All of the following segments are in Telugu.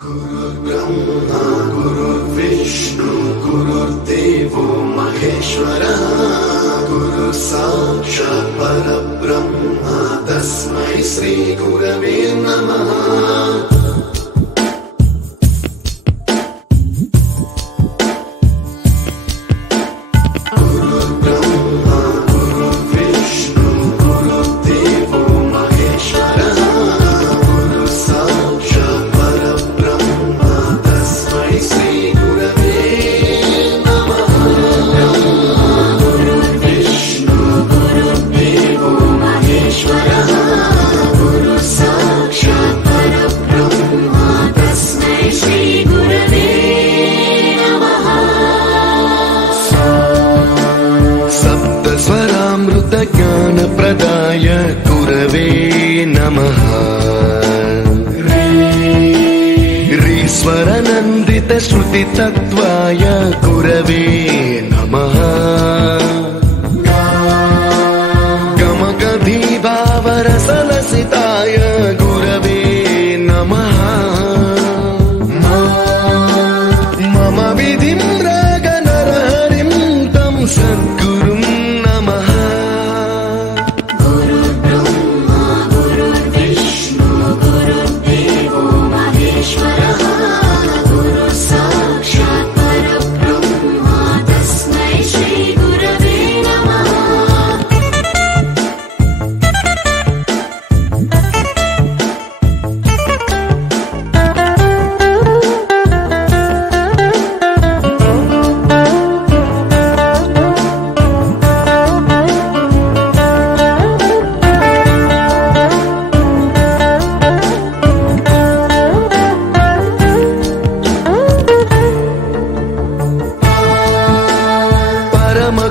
गुरुर्ब्रह्मा गुरुर्विष्णु गुरुर्देवो महेश्वरः गुरुः साक्षात् परब्रह्म तस्मै श्री गुरवे नमः। ज्ञान प्रदाय गुरवे नमः। रीश्वरनन्दित श्रुति तत्त्वाय गुरवे नमः। गमगधीभावरसलसिताय गुरवे नमः। मम विधिं रागनरहरिं तं सद्गुरुं नमः।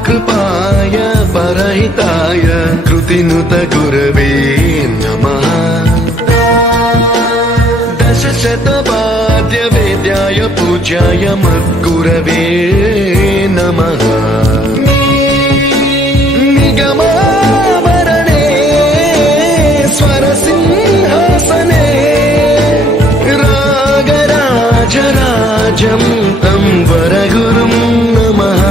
कृपाय परहिताय कृतिनुत गुरवे नमः। दशशतवाद्य वेद्याय पूज्याय मद्गुरवे नमः। निगमावरणे स्वरसिंहासने रागराजराजं तं वरगुरुं नमः।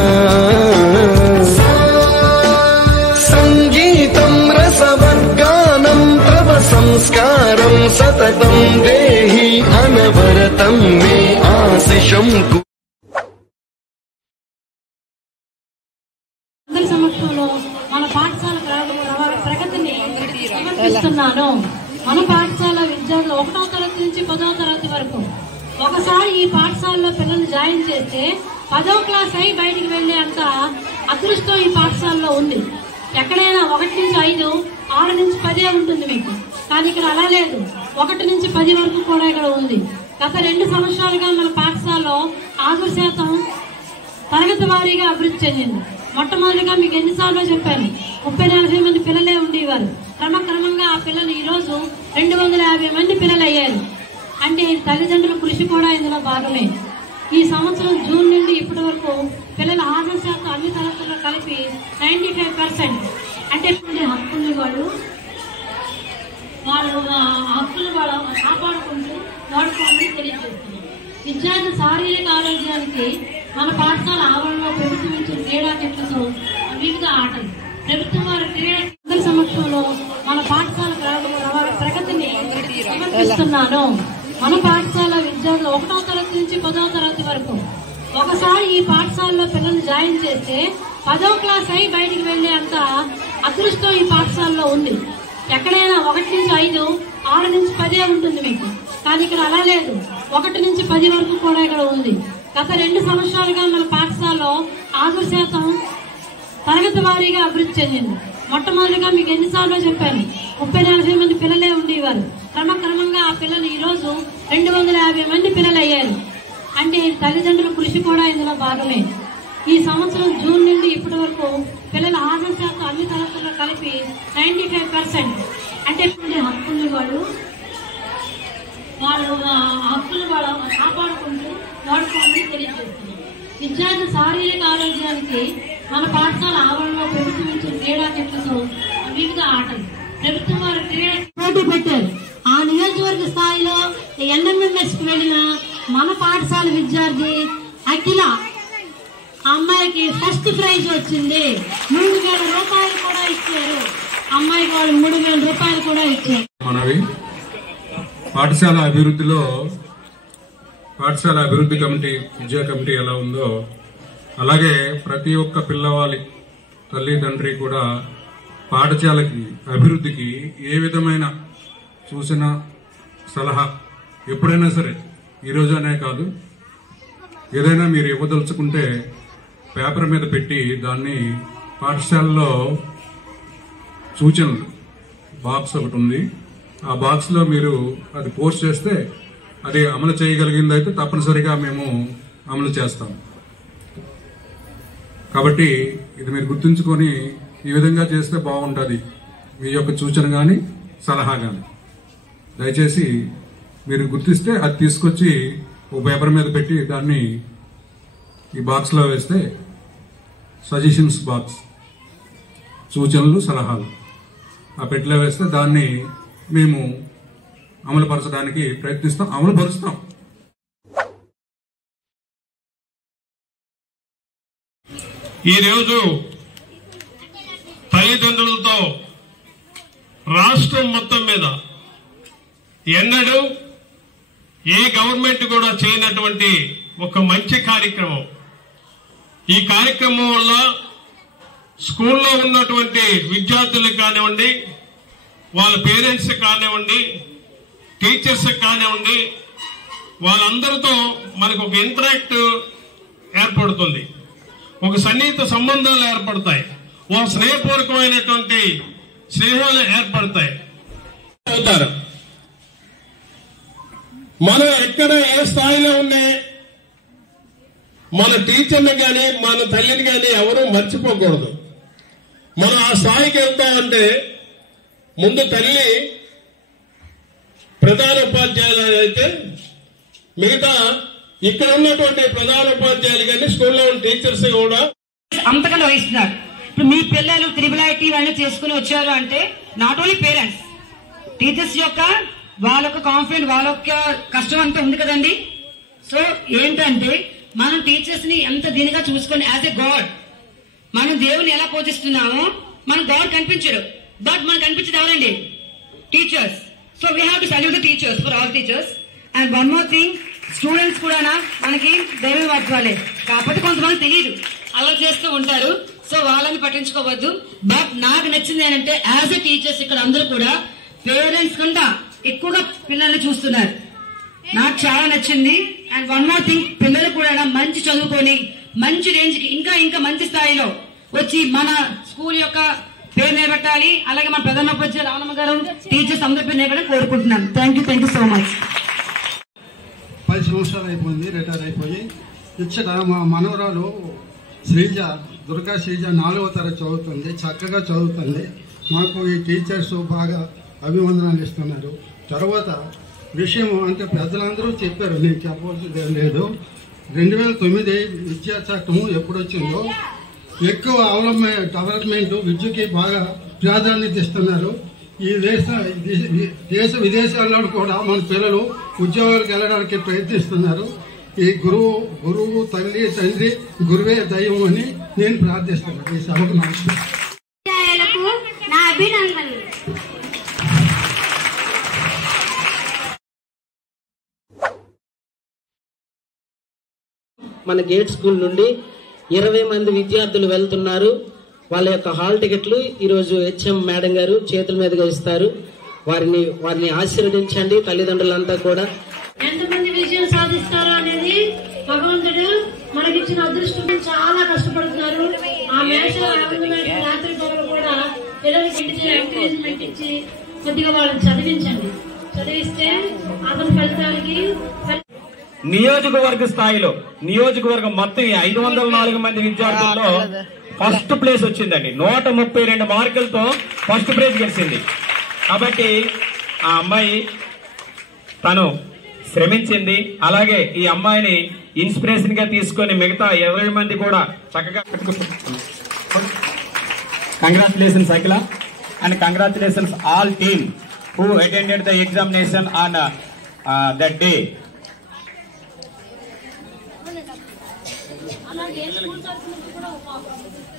संस्कारं सततं देहि अनवरतं मे आशिषं। అందరి సమక్షంలో మన పాఠశాల ప్రగతిని సమర్పిస్తున్నాను. మన పాఠశాల విద్యార్థులు 1వ తరగతి నుంచి 10వ తరగతి వరకు ఒకసారి ఈ పాఠశాలలో పిల్లల్ని జాయిన్ చేస్తే 10వ క్లాస్ అయి బయటికి వెళ్లే అంత అదృష్టం ఈ పాఠశాలలో ఉంది. ఎక్కడైనా 1 నుంచి 5, 6 నుంచి 10 ఉంటుంది మీకు, కానీ ఇక్కడ అలా లేదు. 1 నుంచి 10 వరకు కూడా ఇక్కడ ఉంది. గత 2 సంవత్సరాలుగా మన పాఠశాలలో హాజరు శాతం తరగతి వారీగా అభివృద్ధి చెందింది. మొట్టమొదటిగా మీకు ఎన్నిసార్లు చెప్పాను, 30-40 మంది పిల్లలే ఉండేవారు. క్రమక్రమంగా ఆ పిల్లలు ఈరోజు 250 మంది పిల్లలు అయ్యారు. అంటే తల్లిదండ్రుల కృషి కూడా ఇందులో భాగమే. ఈ సంవత్సరం జూన్ నుండి ఇప్పటి వరకు పిల్లల హాజరు శాతం అన్ని తరగతుల్లో కలిపి 95%. అంటే హక్కుల్ని వాళ్ళు కాపాడుకుంటూ వాడుకోవాలని తెలియజేస్తున్నారు. విద్యార్థి శారీరక ఆరోగ్యానికి మన పాఠశాల ఆవరణలో ప్రభుత్వం ఇచ్చిన క్రీడా కిట్లతో వివిధ ఆటలు ప్రభుత్వం వారి క్రీడా సమక్షంలో మన పాఠశాల ప్రగతిని సమర్పిస్తున్నాను. మన పాఠశాల విద్యార్థులు 1వ తరగతి నుంచి 10వ తరగతి వరకు ఒకసారి ఈ పాఠశాలలో పిల్లల్ని జాయిన్ చేస్తే 10వ క్లాస్ అయి బయటికి వెళ్లే అంత అదృష్టం ఈ పాఠశాలలో ఉంది. ఎక్కడైనా 1 నుంచి 5, 6 నుంచి 10 ఉంటుంది మీకు, కానీ ఇక్కడ అలా లేదు. 1 నుంచి 10 వరకు కూడా ఇక్కడ ఉంది. గత 2 సంవత్సరాలుగా మన పాఠశాలలో హాజరు శాతం తరగతి వారీగా అభివృద్ధి చెందింది. మొట్టమొదటిగా మీకు ఎన్నిసార్లు చెప్పాను, 30-40 మంది పిల్లలే ఉండేవారు. క్రమక్రమంగా ఆ పిల్లలు ఈరోజు 250 మంది పిల్లలు అయ్యారు. అంటే తల్లిదండ్రుల కృషి కూడా ఇందులో భాగమే. ఈ సంవత్సరం జూన్ నుండి ఇప్పటి వరకు పిల్లల హాజరు శాతం అన్ని తరగతుల్లో కలిపి 95%. అంటే హక్కుల్ని వాళ్ళు కాపాడుకుంటూ వాడుకోవాలని తెలియజేస్తున్నారు. విద్యార్థి శారీరక ఆరోగ్యానికి మన పాఠశాల ఆవరణలో ప్రభుత్వం ఇచ్చిన క్రీడా కిట్లతో వివిధ ఆటలు ప్రభుత్వం వారి క్రీడా పోటీ పెట్టారు. ఆ నియోజకవర్గ స్థాయిలో NMMS కు వెళ్లిన మన పాఠశాల విద్యార్థి అఖిల, ఆ అమ్మాయికి ఫస్ట్ ప్రైజ్ వచ్చింది. 3,000 రూపాయలు కూడా ఇచ్చారు. అమ్మాయికి వాళ్ళు 3,000 రూపాయలు కూడా ఇచ్చారు. మనవి పాఠశాల అభివృద్ధి కమిటీ, విద్యా కమిటీ ఎలా ఉందో అలాగే ప్రతి ఒక్క పిల్లవాళ్ళ తల్లిదండ్రి కూడా పాఠశాలకి అభివృద్ధికి ఏ విధమైన సూచన సలహా ఎప్పుడైనా సరే, ఈరోజు అనే కాదు, ఏదైనా మీరు ఇవ్వదలుచుకుంటే పేపర్ మీద పెట్టి దాన్ని పాఠశాలలో సూచనలు బాక్స్ ఒకటి ఉంది, ఆ బాక్స్లో మీరు అది పోస్ట్ చేస్తే అది అమలు చేయగలిగిందైతే తప్పనిసరిగా మేము అమలు చేస్తాం. కాబట్టి ఇది మీరు గుర్తుంచుకొని ఈ విధంగా చేస్తే బాగుంటుంది. మీ యొక్క సూచన కానీ సలహా కానీ దయచేసి మీరు గుర్తిస్తే అది తీసుకొచ్చి ఒక పేపర్ మీద పెట్టి దాన్ని ఈ బాక్స్లో వేస్తే సజెషన్స్ బాక్స్, సూచనలు సలహాలు ఆ పెట్టిలో వేస్తే దాన్ని మేము అమలుపరచడానికి ప్రయత్నిస్తాం, అమలుపరుస్తాం. ఈరోజు తల్లిదండ్రులతో రాష్ట్రం మొత్తం మీద ఎన్నడూ ఏ గవర్నమెంట్ కూడా చేయనటువంటి ఒక మంచి కార్యక్రమం. ఈ కార్యక్రమం వల్ల స్కూల్లో ఉన్నటువంటి విద్యార్థులకు కానివ్వండి, వాళ్ళ పేరెంట్స్ కానివ్వండి, టీచర్స్ కానివ్వండి, వాళ్ళందరితో మనకు ఒక ఇంటరాక్ట్ ఏర్పడుతుంది, ఒక సన్నిహిత సంబంధాలు ఏర్పడతాయి, ఒక స్నేహపూర్వకమైనటువంటి స్నేహాలు ఏర్పడతాయి. అవుతారు. మనం ఎక్కడ ఏ స్థాయిలో ఉన్నా మన టీచర్ని కానీ మన తల్లిని కానీ ఎవరూ మర్చిపోకూడదు. మనం ఆ స్థాయికి వెళ్తామంటే ముందు తల్లి ప్రధాన ఉపాధ్యాయులు అయితే మిగతా ఇక్కడ ఉన్నటువంటి ప్రధాన ఉపాధ్యాయులు కానీ స్కూల్లో ఉన్న టీచర్స్ కూడా అంతకన్నా వహిస్తున్నారు. ఇప్పుడు మీ పిల్లలు IIIT వాళ్ళు చేసుకుని వచ్చారు అంటే నాట్ ఓన్లీ పేరెంట్స్, టీచర్స్ యొక్క వాళ్ళ యొక్క కాన్ఫిడెంట్, వాళ్ళ యొక్క కష్టం అంతా ఉంది కదండి. సో ఏంటంటే మనం టీచర్స్ ని ఎంత దీనిగా చూసుకొని యాజ్ ఎ గాడ్, మనం దేవుని ఎలా పూజిస్తున్నామో మన గాడ్ కనిపించడు, బట్ మనకు కనిపించేది ఎవరండి? Teachers. So we have to salute the teachers for all teachers. And one more thing, students కూడా మనకి దైవం పట్టుకోవాలి, కాకపోతే కొంతమంది తెలియదు, అలా చేస్తూ ఉంటారు. సో వాళ్ళని పట్టించుకోవద్దు. బట్ నాకు నచ్చింది ఏంటంటే యాజ్ ఎ టీచర్స్ ఇక్కడ అందరూ కూడా పేరెంట్స్ కంటే ఎక్కువగా పిల్లల్ని చూస్తున్నారు, నాకు చాలా నచ్చింది. అండ్ వన్ మోర్ థింగ్, పిల్లలు కూడా మంచి చదువుకొని మంచి రేంజ్ కి ఇంకా ఇంకా మంచి స్థాయిలో వచ్చి మన స్కూల్ యొక్క పేరు నిలబెట్టాలి. అలాగే మన ప్రధానోపాధ్యాయులు రామమ్మ గారు, టీచర్స్ అందరి పేరు నిలబెట్టాలని కోరుకుంటున్నాను. Thank you so much. 10 సంవత్సరాలు అయిపోయింది రిటైర్ అయిపోయి. ఇచ్చట మా మనవరాలు శ్రీజ, దుర్గా శ్రీజ 4వ తరగతి చదువుతుంది. చక్కగా చదువుతుంది. మాకు ఈ టీచర్స్ బాగా అభివందనాలు ఇస్తున్నారు. తర్వాత విషయం అంటే పెద్దలందరూ చెప్పారు, నేను చెప్పవలసింది లేదు. 2009 విద్యా చట్టం ఎప్పుడు వచ్చిందో ఎక్కువ డెవలప్మెంట్ విద్యకి బాగా ప్రాధాన్యత ఇస్తున్నారు. ఈ దేశ విదేశాల్లో కూడా మన పిల్లలు ఉద్యోగాలకు వెళ్ళడానికి ప్రయత్నిస్తున్నారు. ఈ గురువు తల్లి తండ్రి గురువే దైవం అని నేను ప్రార్థిస్తున్నాను. ఈ సభకు నమస్కారం. నా అభినందనలు. మన గేట్ స్కూల్ నుండి 20 మంది విద్యార్థులు వెళ్తున్నారు. వాళ్ళ యొక్క హాల్ టికెట్లు ఈరోజు హెచ్ఎం మేడం గారు చేతుల మీదుగా ఇస్తారు. వారిని ఆశీర్వదించండి తల్లిదండ్రులంతా కూడా. ఎంతమంది విజయం సాధిస్తారో అనేది భగవంతుడు మనకిచ్చిన అదృష్టం. చాలా కష్టపడుతున్నారు. ఆ మేష రాత్రి పనులు కూడా పిల్లలకి ఎంకరేజ్మెంట్ ఇచ్చి కొద్దిగా వాళ్ళని చదివిస్తే అతని ఫలితాలకి నియోజకవర్గ స్థాయిలో నియోజకవర్గం మొత్తం 504 మంది విద్యార్థుల్లో ఫస్ట్ ప్లేస్ వచ్చిందండి. 132 మార్కులతో ఫస్ట్ ప్రైజ్ గెలిచింది. కాబట్టి ఆ అమ్మాయి తను శ్రమించింది. అలాగే ఈ అమ్మాయిని ఇన్స్పిరేషన్ గా తీసుకొని మిగతా 20 మంది కూడా చక్కగా congratulations Akhila and congratulations all team who attended the examination on that day.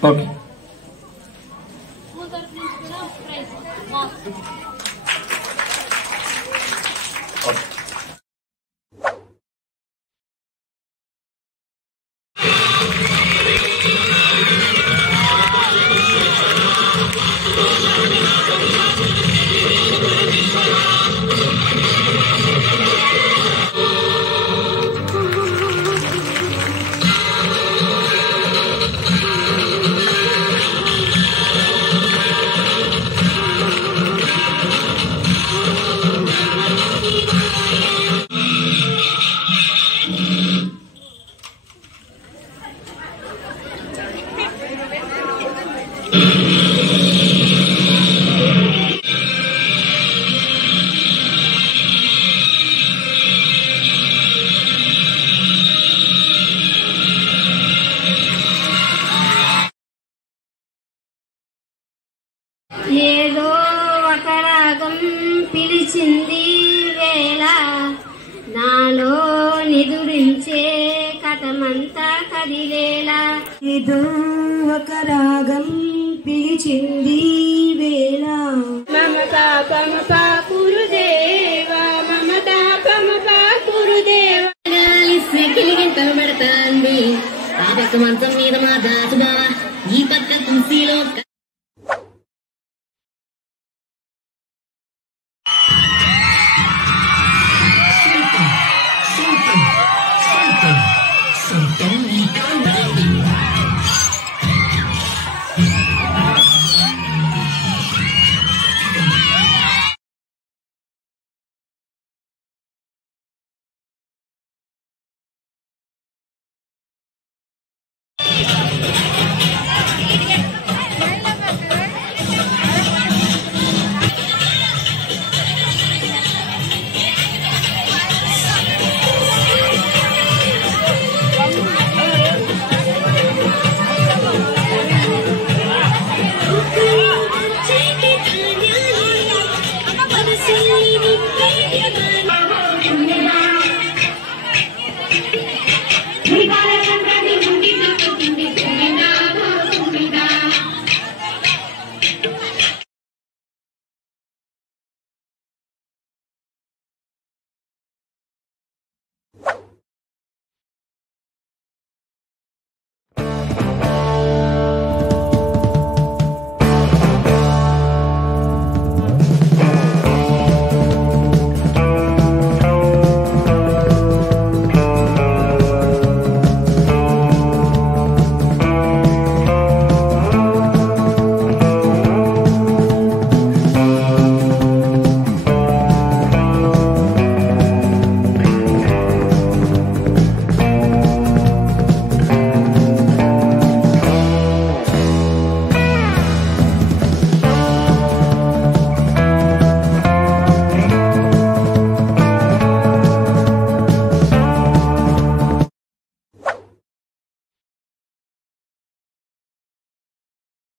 Okay, ఏదో ఒక రాగం పిలిచింది వేళ, నాలో నిదురించే కథమంతా కదిలేలా. ఏదో ఒక రాగం పిలిచింది వేళ, మమతా పమపా కురుదేవా, మమతా పమపా కురుదేవా. గంటలు పెడతాంది ఆ పక్క మంచం మీద మా దాసుబా, ఈ పక్క తులసిలో